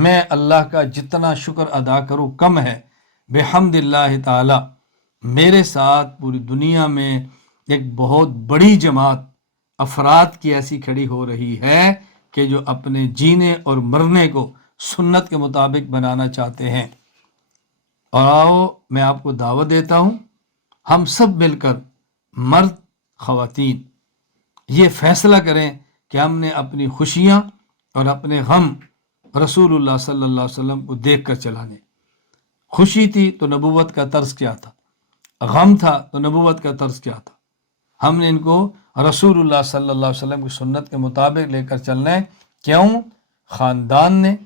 میں اللہ کا جتنا شکر ادا کروں کم ہے۔ بحمد اللہ تعالی میرے ساتھ پوری دنیا میں ایک بہت بڑی جماعت افراد کی ایسی کھڑی ہو رہی ہے کہ جو اپنے جینے اور مرنے کو سنت کے مطابق بنانا چاہتے ہیں۔ اور آؤ میں آپ کو دعوت دیتا ہوں، ہم سب مل کر مرد خواتین یہ فیصلہ کریں کہ ہم نے اپنی خوشیاں اور اپنے غم رسول اللہ صلی اللہ علیہ وسلم کو دیکھ کر چلانے۔ خوشی تھی تو نبوت کا طرز کیا تھا، غم تھا تو نبوت کا طرز کیا تھا، ہم نے ان کو رسول اللہ صلی اللہ علیہ وسلم کی سنت کے مطابق لے کر چلنا ہے۔ کیوں؟ خاندان نے،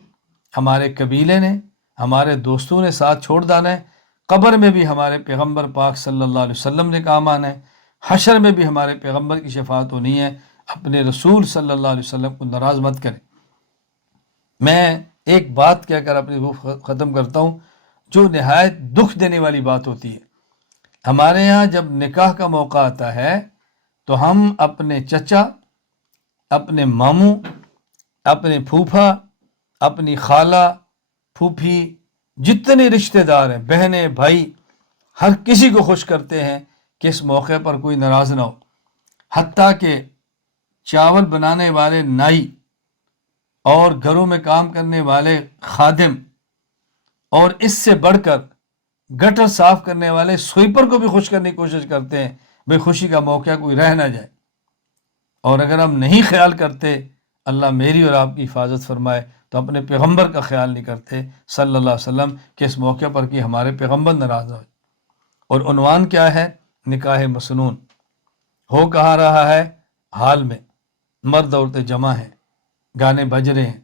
ہمارے قبیلے نے، ہمارے دوستوں نے ساتھ چھوڑ دینا ہے، قبر میں بھی ہمارے پیغمبر پاک صلی اللہ علیہ وسلم نے کام آنا ہے، حشر میں بھی ہمارے پیغمبر کی شفاعت ہونی ہے۔ اپنے رسول صلی اللہ علیہ وسلم کو ناراض مت کریں۔ میں ایک بات کہہ کر اپنی گفتگو ختم کرتا ہوں جو نہایت دکھ دینے والی بات ہوتی ہے۔ ہمارے یہاں جب نکاح کا موقع آتا ہے تو ہم اپنے چچا، اپنے ماموں، اپنے پھوپھا، اپنی خالہ، پھوپھی، جتنے رشتہ دار ہیں، بہنیں، بھائی، ہر کسی کو خوش کرتے ہیں کہ اس موقع پر کوئی ناراض نہ ہو۔ حتیٰ کہ چاول بنانے والے نائی اور گھروں میں کام کرنے والے خادم اور اس سے بڑھ کر گٹر صاف کرنے والے سویپر کو بھی خوش کرنے کی کوشش کرتے ہیں، بھئی خوشی کا موقع کوئی رہ نہ جائے۔ اور اگر ہم نہیں خیال کرتے، اللہ میری اور آپ کی حفاظت فرمائے، تو اپنے پیغمبر کا خیال نہیں کرتے صلی اللہ علیہ وسلم کہ اس موقع پر کہ ہمارے پیغمبر ناراض ہو۔ اور عنوان کیا ہے؟ نکاح مسنون۔ ہو کہا رہا ہے؟ حال میں مرد عورتیں جمع ہیں، گانے بج رہے ہیں،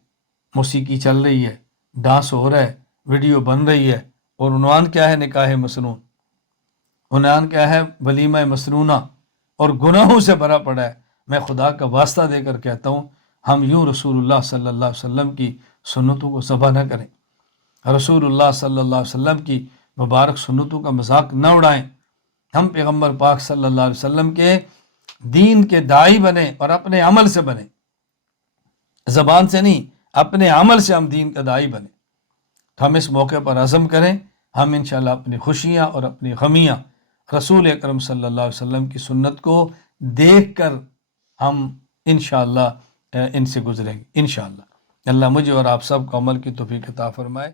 موسیقی چل رہی ہے، ڈانس ہو رہا ہے، ویڈیو بن رہی ہے، اور عنوان کیا ہے؟ نکاح مسنون۔ عنوان کیا ہے؟ ولیمہ مسنونہ، اور گناہوں سے بھرا پڑا ہے۔ میں خدا کا واسطہ دے کر کہتا ہوں، ہم یوں رسول اللہ صلی اللہ علیہ وسلم کی سنتوں کو ذبح نہ کریں، رسول اللہ صلی اللہ علیہ وسلم کی مبارک سنتوں کا مذاق نہ اڑائیں۔ ہم پیغمبر پاک صلی اللہ علیہ وسلم کے دین کے داعی بنیں اور اپنے عمل سے بنیں، زبان سے نہیں، اپنے عمل سے ہم دین کا داعی بنیں۔ تو ہم اس موقع پر عزم کریں، ہم انشاءاللہ اپنی خوشیاں اور اپنی غمیاں رسول اکرم صلی اللہ علیہ وسلم کی سنت کو دیکھ کر ہم انشاءاللہ ان سے گزریں گے انشاءاللہ۔ اللہ مجھے اور آپ سب کو عمل کی توفیق عطا فرمائے۔